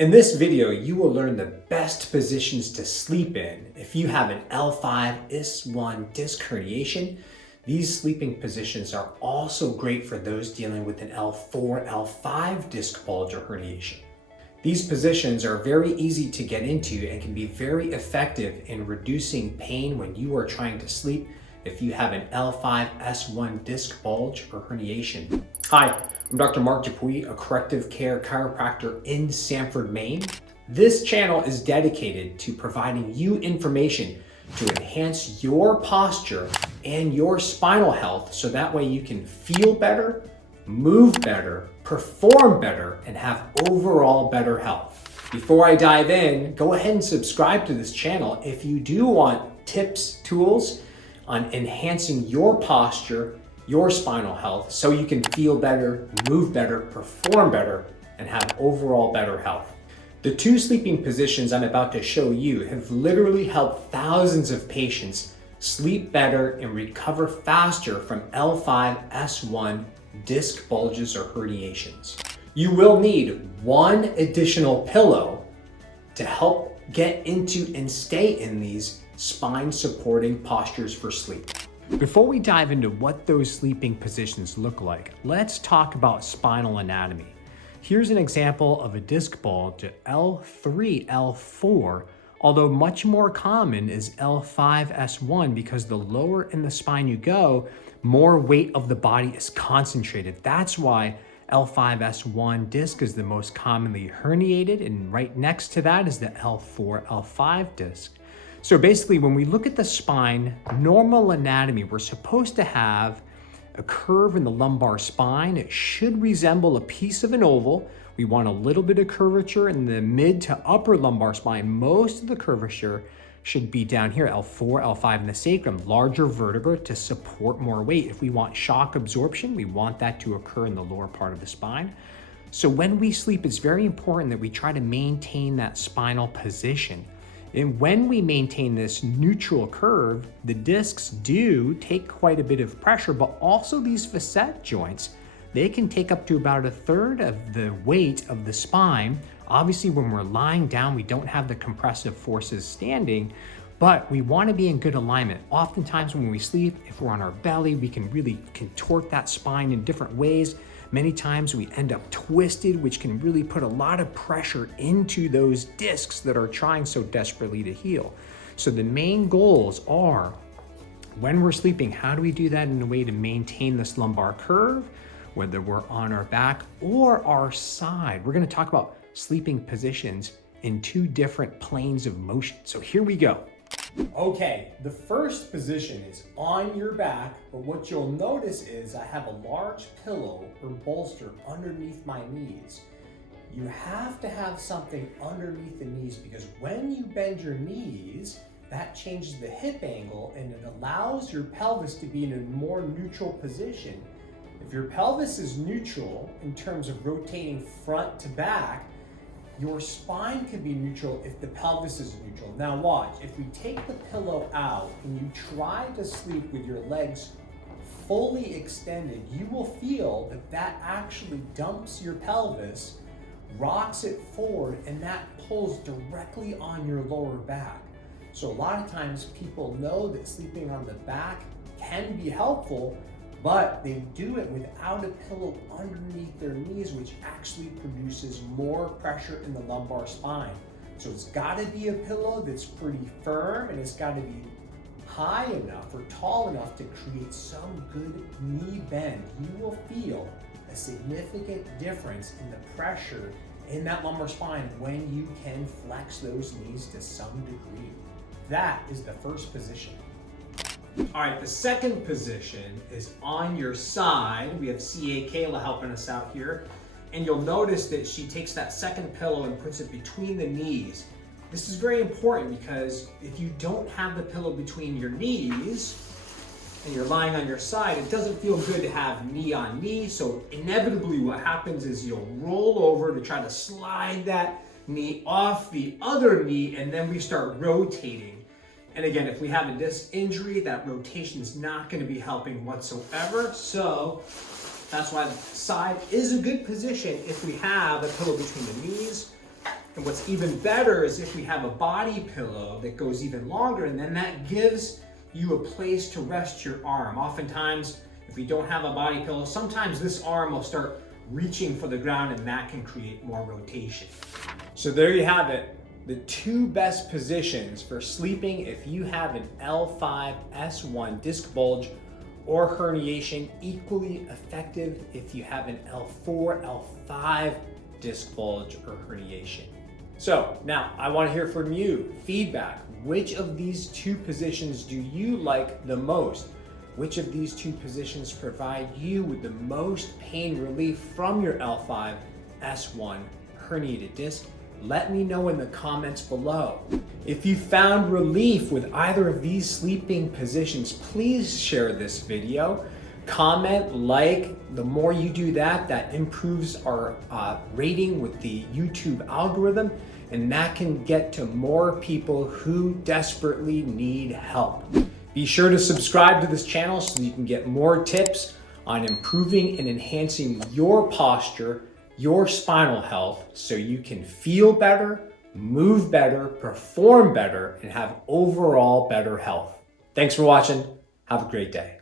In this video, you will learn the best positions to sleep in if you have an L5-S1 disc herniation. These sleeping positions are also great for those dealing with an L4, L5 disc bulge or herniation. These positions are very easy to get into and can be very effective in reducing pain when you are trying to sleep if you have an L5-S1 disc bulge or herniation. Hi, I'm Dr. Marc Dupuis, a corrective care chiropractor in Sanford, Maine. This channel is dedicated to providing you information to enhance your posture and your spinal health so that way you can feel better, move better, perform better, and have overall better health. Before I dive in, go ahead and subscribe to this channel if you do want tips, tools on enhancing your posture, your spinal health, so you can feel better, move better, perform better, and have overall better health. The two sleeping positions I'm about to show you have literally helped thousands of patients sleep better and recover faster from L5-S1 disc bulges or herniations. You will need one additional pillow to help get into and stay in these spine supporting postures for sleep. Before we dive into what those sleeping positions look like, let's talk about spinal anatomy. Here's an example of a disc bulge at L3, L4, although much more common is L5-S1 because the lower in the spine you go, more weight of the body is concentrated. That's why L5-S1 disc is the most commonly herniated, and right next to that is the L4, L5 disc. So basically, when we look at the spine, normal anatomy, we're supposed to have a curve in the lumbar spine. It should resemble a piece of an oval. We want a little bit of curvature in the mid to upper lumbar spine. Most of the curvature should be down here, L4, L5 in the sacrum, larger vertebra to support more weight. If we want shock absorption, we want that to occur in the lower part of the spine. So when we sleep, it's very important that we try to maintain that spinal position. And when we maintain this neutral curve, the discs do take quite a bit of pressure, but also these facet joints, they can take up to about a third of the weight of the spine. Obviously, when we're lying down, we don't have the compressive forces standing, but we want to be in good alignment. Oftentimes when we sleep, if we're on our belly, we can really contort that spine in different ways. Many times we end up twisted, which can really put a lot of pressure into those discs that are trying so desperately to heal. So the main goals are, when we're sleeping, how do we do that in a way to maintain this lumbar curve, whether we're on our back or our side? We're going to talk about sleeping positions in two different planes of motion. So here we go. Okay, the first position is on your back, but what you'll notice is I have a large pillow or bolster underneath my knees. You have to have something underneath the knees because when you bend your knees, that changes the hip angle and it allows your pelvis to be in a more neutral position. If your pelvis is neutral in terms of rotating front to back, your spine can be neutral if the pelvis is neutral. Now watch, if we take the pillow out and you try to sleep with your legs fully extended, you will feel that that actually dumps your pelvis, rocks it forward, and that pulls directly on your lower back. So a lot of times people know that sleeping on the back can be helpful, but they do it without a pillow underneath their knees, which actually produces more pressure in the lumbar spine. So it's gotta be a pillow that's pretty firm and it's gotta be high enough or tall enough to create some good knee bend. You will feel a significant difference in the pressure in that lumbar spine when you can flex those knees to some degree. That is the first position. All right, the second position is on your side. We have CA Kayla helping us out here. And you'll notice that she takes that second pillow and puts it between the knees. This is very important because if you don't have the pillow between your knees and you're lying on your side, it doesn't feel good to have knee on knee. So inevitably what happens is you'll roll over to try to slide that knee off the other knee, and then we start rotating. And again, if we have a disc injury, that rotation is not going to be helping whatsoever. So that's why the side is a good position if we have a pillow between the knees. And what's even better is if we have a body pillow that goes even longer, and then that gives you a place to rest your arm. Oftentimes, if we don't have a body pillow, sometimes this arm will start reaching for the ground, and that can create more rotation. So there you have it. The two best positions for sleeping if you have an L5, S1 disc bulge or herniation, equally effective if you have an L4, L5 disc bulge or herniation. So now I want to hear from you, feedback. Which of these two positions do you like the most? Which of these two positions provide you with the most pain relief from your L5, S1 herniated disc? Let me know in the comments below. If you found relief with either of these sleeping positions, please share this video. Comment, like. The more you do that, that improves our rating with the YouTube algorithm, and that can get to more people who desperately need help. Be sure to subscribe to this channel so you can get more tips on improving and enhancing your posture, your spinal health, so you can feel better, move better, perform better, and have overall better health. Thanks for watching. Have a great day.